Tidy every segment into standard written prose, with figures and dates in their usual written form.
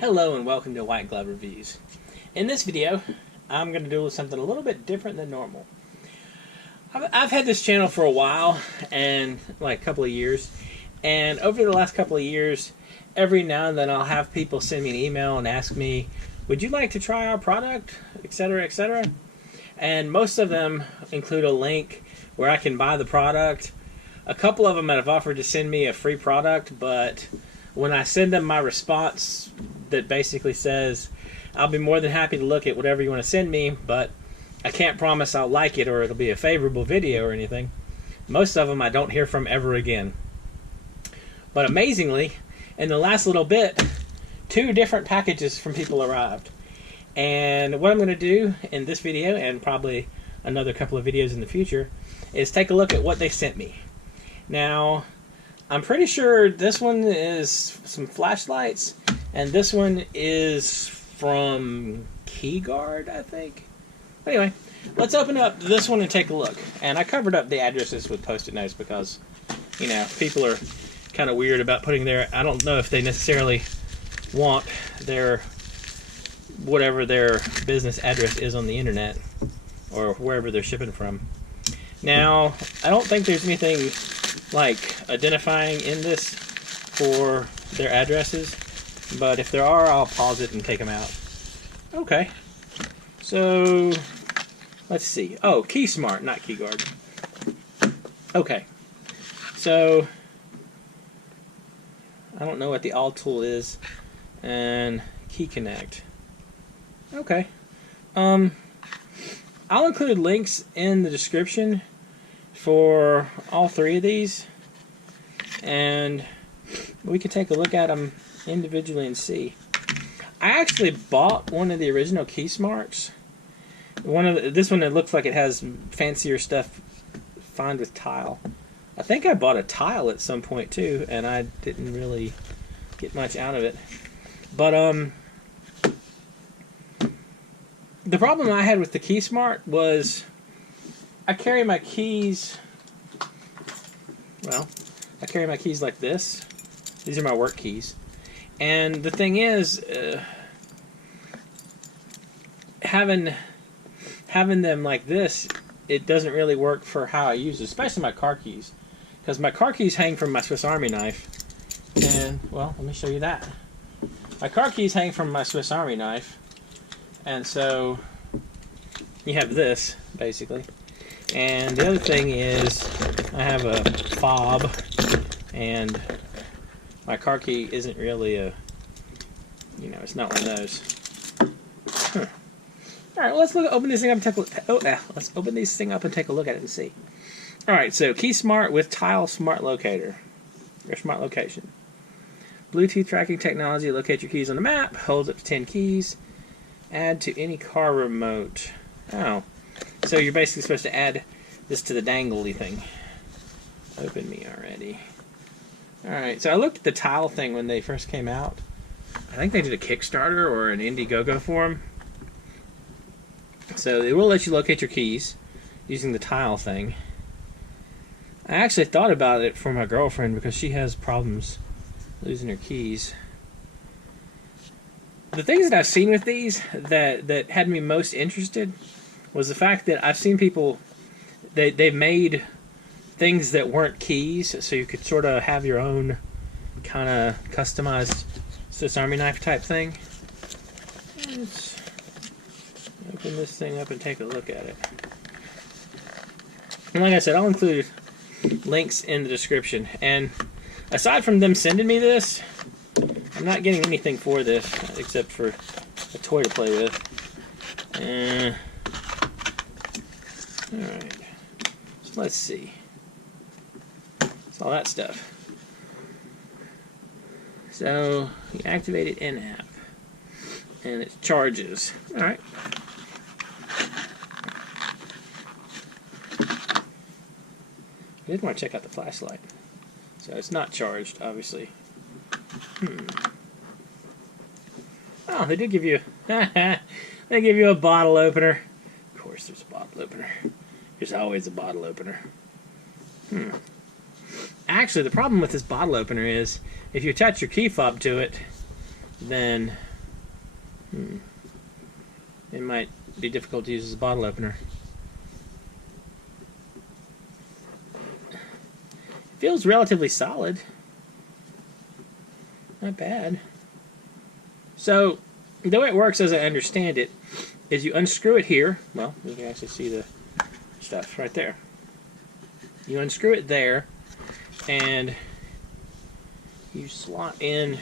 Hello and welcome to White Glove Reviews. In this video, I'm going to do something a little bit different than normal. I've had this channel for a while, and like a couple of years, and over the last couple of years, every now and then I'll have people send me an email and ask me, would you like to try our product, etc., etc. And most of them include a link where I can buy the product. A couple of them have offered to send me a free product, but when I send them my response that basically says, I'll be more than happy to look at whatever you want to send me, but I can't promise I'll like it or it'll be a favorable video or anything, most of them I don't hear from ever again. But amazingly, in the last little bit, 2 different packages from people arrived. And what I'm going to do in this video, and probably another couple of videos in the future, is take a look at what they sent me. Now, I'm pretty sure this one is some flashlights, and this one is from KeyGuard, I think. Anyway, let's open up this one and take a look. And I covered up the addresses with Post-it notes because, you know, people are kind of weird about putting their, I don't know if they necessarily want their, whatever their business address is on the internet or wherever they're shipping from. Now, I don't think there's anything like identifying in this for their addresses, but if there are, I'll pause it and take them out. Okay, so let's see. Oh, KeySmart, not KeyGuard. Okay, so I don't know what the AllTul is, and KeyConnect. Okay, I'll include links in the description for all 3 of these, and we can take a look at them individually and see. I actually bought one of the original KeySmarts. This one, it looks like it has fancier stuff found with tile. I think I bought a tile at some point too, and I didn't really get much out of it. But the problem I had with the KeySmart was I carry my keys, well, I carry my keys like this. These are my work keys. And the thing is, having them like this, it doesn't really work for how I use it, especially my car keys. Because my car keys hang from my Swiss Army knife. And, well, let me show you that. My car keys hang from my Swiss Army knife. And so, you have this, basically. And the other thing is, I have a fob, and my car key isn't really a, you know, it's not one of those. All right, well, let's open this thing up and take a look. Let's open this thing up and take a look at it and see. All right, so KeySmart with Tile Smart Locator, or Smart Location. Bluetooth tracking technology. Locate your keys on the map. Holds up to 10 keys. Add to any car remote. Oh. So you're basically supposed to add this to the dangly thing. Open me already. Alright, so I looked at the tile thing when they first came out. I think they did a Kickstarter or an Indiegogo for them. So they will let you locate your keys using the tile thing. I actually thought about it for my girlfriend because she has problems losing her keys. The things that I've seen with these that had me most interested was the fact that I've seen people, they've made things that weren't keys, so you could sort of have your own kind of customized Swiss Army knife type thing. Let's open this thing up and take a look at it. And like I said, I'll include links in the description. And aside from them sending me this, I'm not getting anything for this except for a toy to play with. Alright, so let's see. It's all that stuff. So, you activate it in-app, and it charges. Alright. I did want to check out the flashlight. So it's not charged, obviously. Oh, they did give you they give you a bottle opener. Of course there's a bottle opener. There's always a bottle opener. Actually, the problem with this bottle opener is if you attach your key fob to it, then It might be difficult to use as a bottle opener. It feels relatively solid. Not bad. So, the way it works, as I understand it, is you unscrew it here. Well, you can actually see the stuff right there. You unscrew it there, and you slot in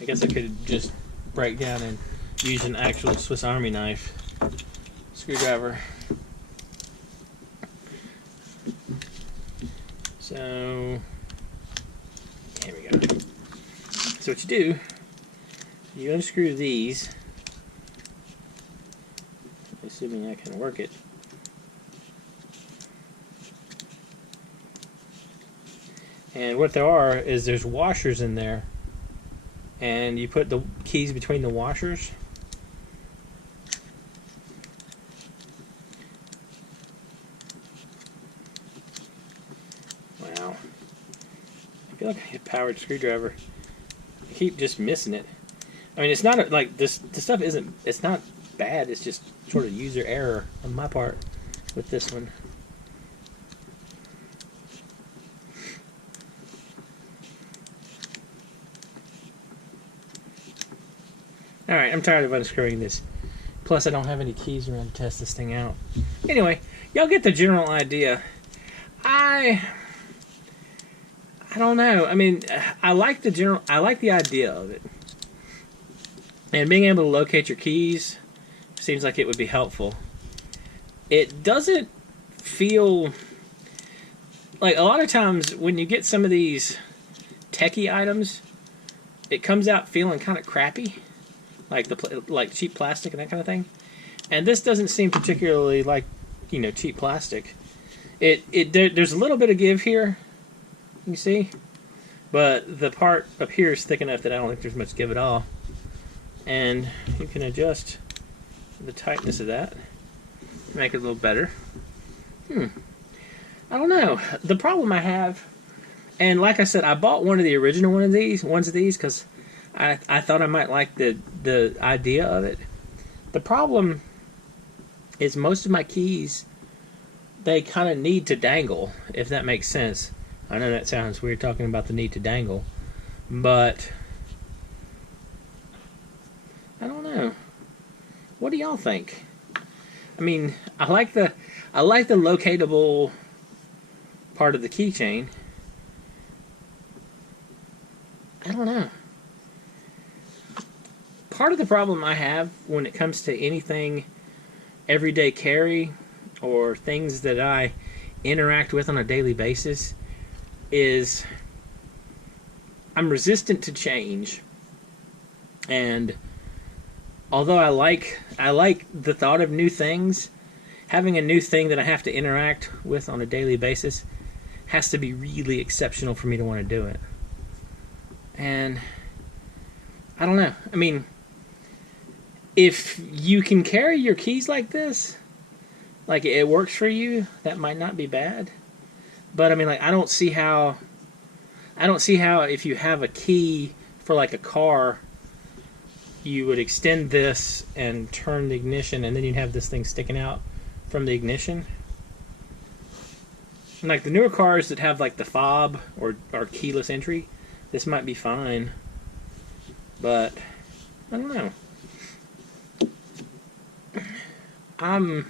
I guess I could just break down and use an actual Swiss Army knife screwdriver. So, there we go. So what you do, you unscrew these, assuming I can work it. And what there are is there's washers in there, and you put the keys between the washers. Wow. I feel like I hit a powered screwdriver. I keep just missing it. I mean, it's not like this stuff isn't, it's not bad, it's just sort of user error on my part with this one. Alright, I'm tired of unscrewing this. Plus, I don't have any keys around to test this thing out. Anyway, y'all get the general idea. I don't know. I mean, I like the idea of it. And being able to locate your keys seems like it would be helpful. It doesn't feel like, a lot of times when you get some of these techie items, it comes out feeling kind of crappy. Like cheap plastic and that kind of thing, and this doesn't seem particularly like, you know, cheap plastic. There's a little bit of give here, you see, but the part up here is thick enough that I don't think there's much give at all, and you can adjust the tightness of that, make it a little better. I don't know. The problem I have, and like I said, I bought one of the original ones of these because I thought I might like the idea of it. The problem is most of my keys, they kind of need to dangle, if that makes sense. I know that sounds weird talking about the need to dangle, but I don't know. What do y'all think? I mean, I like the locatable part of the keychain. I don't know. Part of the problem I have when it comes to anything everyday carry or things that I interact with on a daily basis is I'm resistant to change. And although I like the thought of new things, having a new thing that I have to interact with on a daily basis has to be really exceptional for me to want to do it. And I don't know. I mean, if you can carry your keys like this, like it works for you, that might not be bad. But I mean, like, I don't see how if you have a key for like a car, you would extend this and turn the ignition, and then you'd have this thing sticking out from the ignition. And like the newer cars that have like the fob or keyless entry, this might be fine. But I don't know. I'm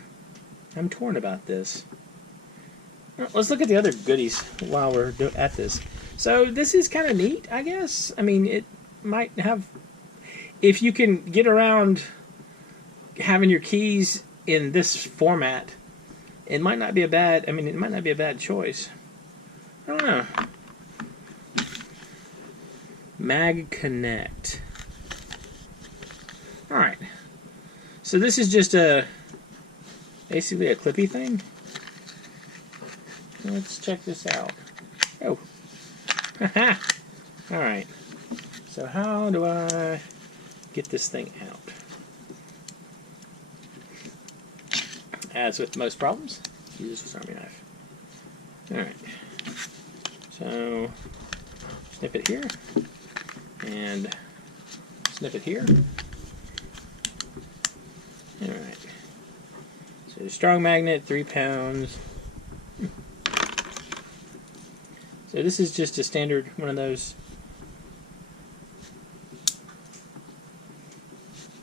torn about this. Let's look at the other goodies while we're at this. So this is kind of neat, I guess. I mean, it might have, if you can get around having your keys in this format, it might not be a bad, I mean, it might not be a bad choice. I don't know. MagConnect. Alright. So this is just basically a clippy thing. Let's check this out. Oh. Alright. So how do I get this thing out? As with most problems, use a Swiss Army knife. Alright. So snip it here, and snip it here. Alright. So strong magnet, 3 pounds. So this is just a standard one of those.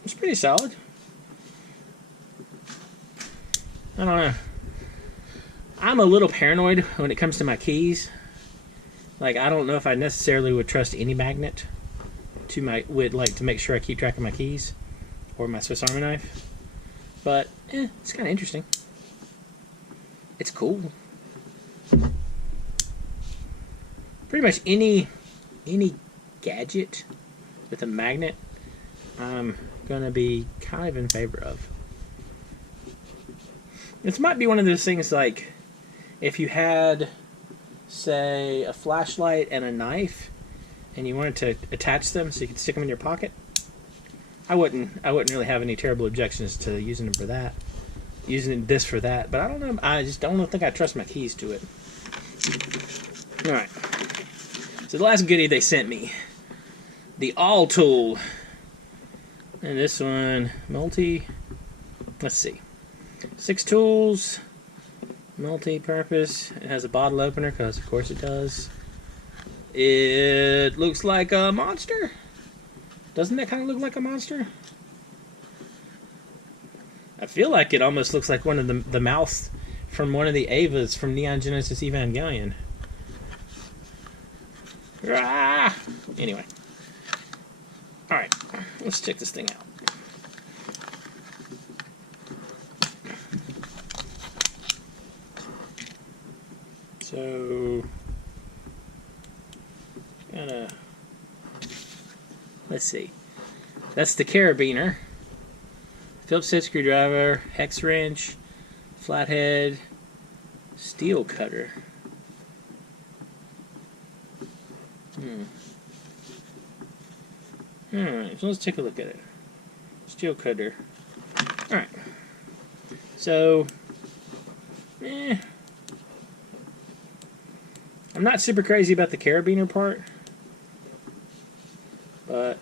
It's pretty solid. I don't know. I'm a little paranoid when it comes to my keys. Like, I don't know if I necessarily would trust any magnet to make sure I keep track of my keys or my Swiss Army knife. But it's kind of interesting. It's cool. Pretty much any gadget with a magnet, I'm gonna be kind of in favor of. This might be one of those things like if you had, say, a flashlight and a knife, and you wanted to attach them so you could stick them in your pocket. I wouldn't really have any terrible objections to using them for that, using this for that. But I don't know. I just don't think I trust my keys to it. All right. So the last goodie they sent me, the AllTul, and this one Let's see, 6 tools, multi-purpose. It has a bottle opener because of course it does. It looks like a monster. Doesn't that kind of look like a monster? I feel like it almost looks like one of the mouth from one of the Avas from Neon Genesis Evangelion. Ah! Anyway. Alright, let's check this thing out. So, let's see. That's the carabiner. Phillips head screwdriver, hex wrench, flathead, steel cutter. Alright, so let's take a look at it. Steel cutter. Alright. So, I'm not super crazy about the carabiner part, but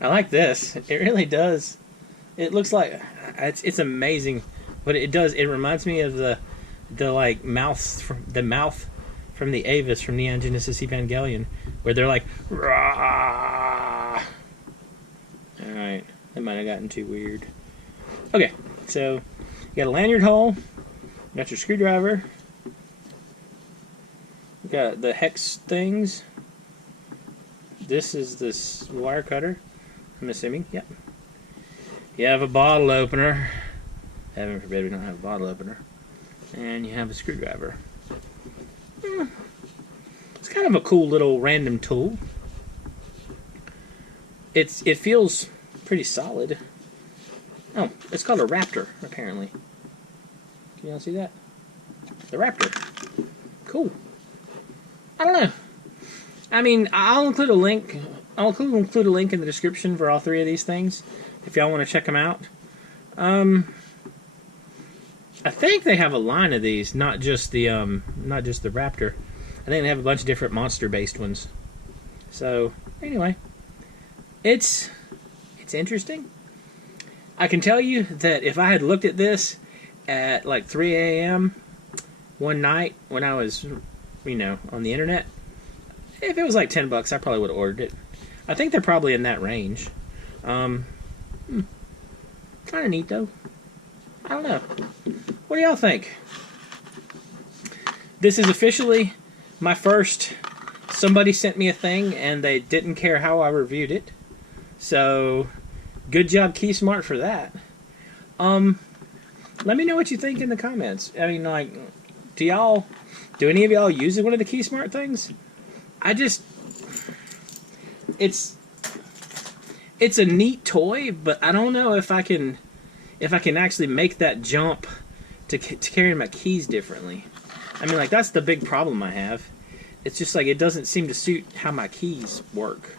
I like this. It really does. It looks like it's amazing what it does. It reminds me of the like mouth from the Avas from Neon Genesis Evangelion, where they're like, rah. All right, that might have gotten too weird. Okay, so you got a lanyard hole, you got your screwdriver. We got the hex things. This is this wire cutter, I'm assuming. Yep. You have a bottle opener. Heaven forbid we don't have a bottle opener. And you have a screwdriver. It's kind of a cool little random tool. It feels pretty solid. Oh, it's called a Raptor, apparently. Can y'all see that? The Raptor. Cool. I don't know. I mean, I'll include a link. I'll include a link in the description for all 3 of these things, if y'all want to check them out. I think they have a line of these, not just the Raptor. I think they have a bunch of different monster-based ones. So anyway, it's interesting. I can tell you that if I had looked at this at like 3 a.m. one night when I was, on the internet, if it was like $10, I probably would have ordered it. I think they're probably in that range. Kind of neat though. I don't know. What do y'all think? This is officially my first. Somebody sent me a thing and they didn't care how I reviewed it. So, good job KeySmart for that. Let me know what you think in the comments. I mean, like, do any of y'all use one of the KeySmart things? It's a neat toy, but I don't know if I can actually make that jump to carry my keys differently. I mean, like, that's the big problem I have. It's just like it doesn't seem to suit how my keys work.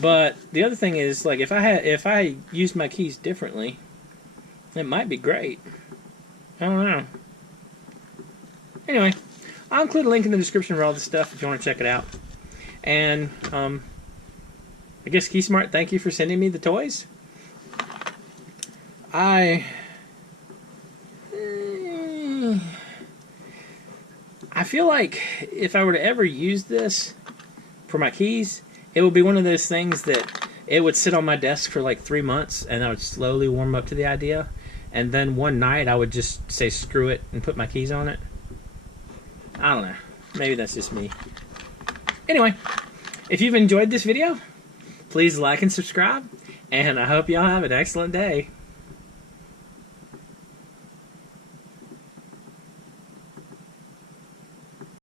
But the other thing is, like, if I used my keys differently, it might be great. I don't know. Anyway, I'll include a link in the description for all this stuff if you want to check it out. And I guess KeySmart, thank you for sending me the toys. I feel like if I were to ever use this for my keys, it would be one of those things that it would sit on my desk for like 3 months, and I would slowly warm up to the idea, and then one night I would just say screw it and put my keys on it. I don't know. Maybe that's just me. Anyway, if you've enjoyed this video, please like and subscribe, and I hope y'all have an excellent day.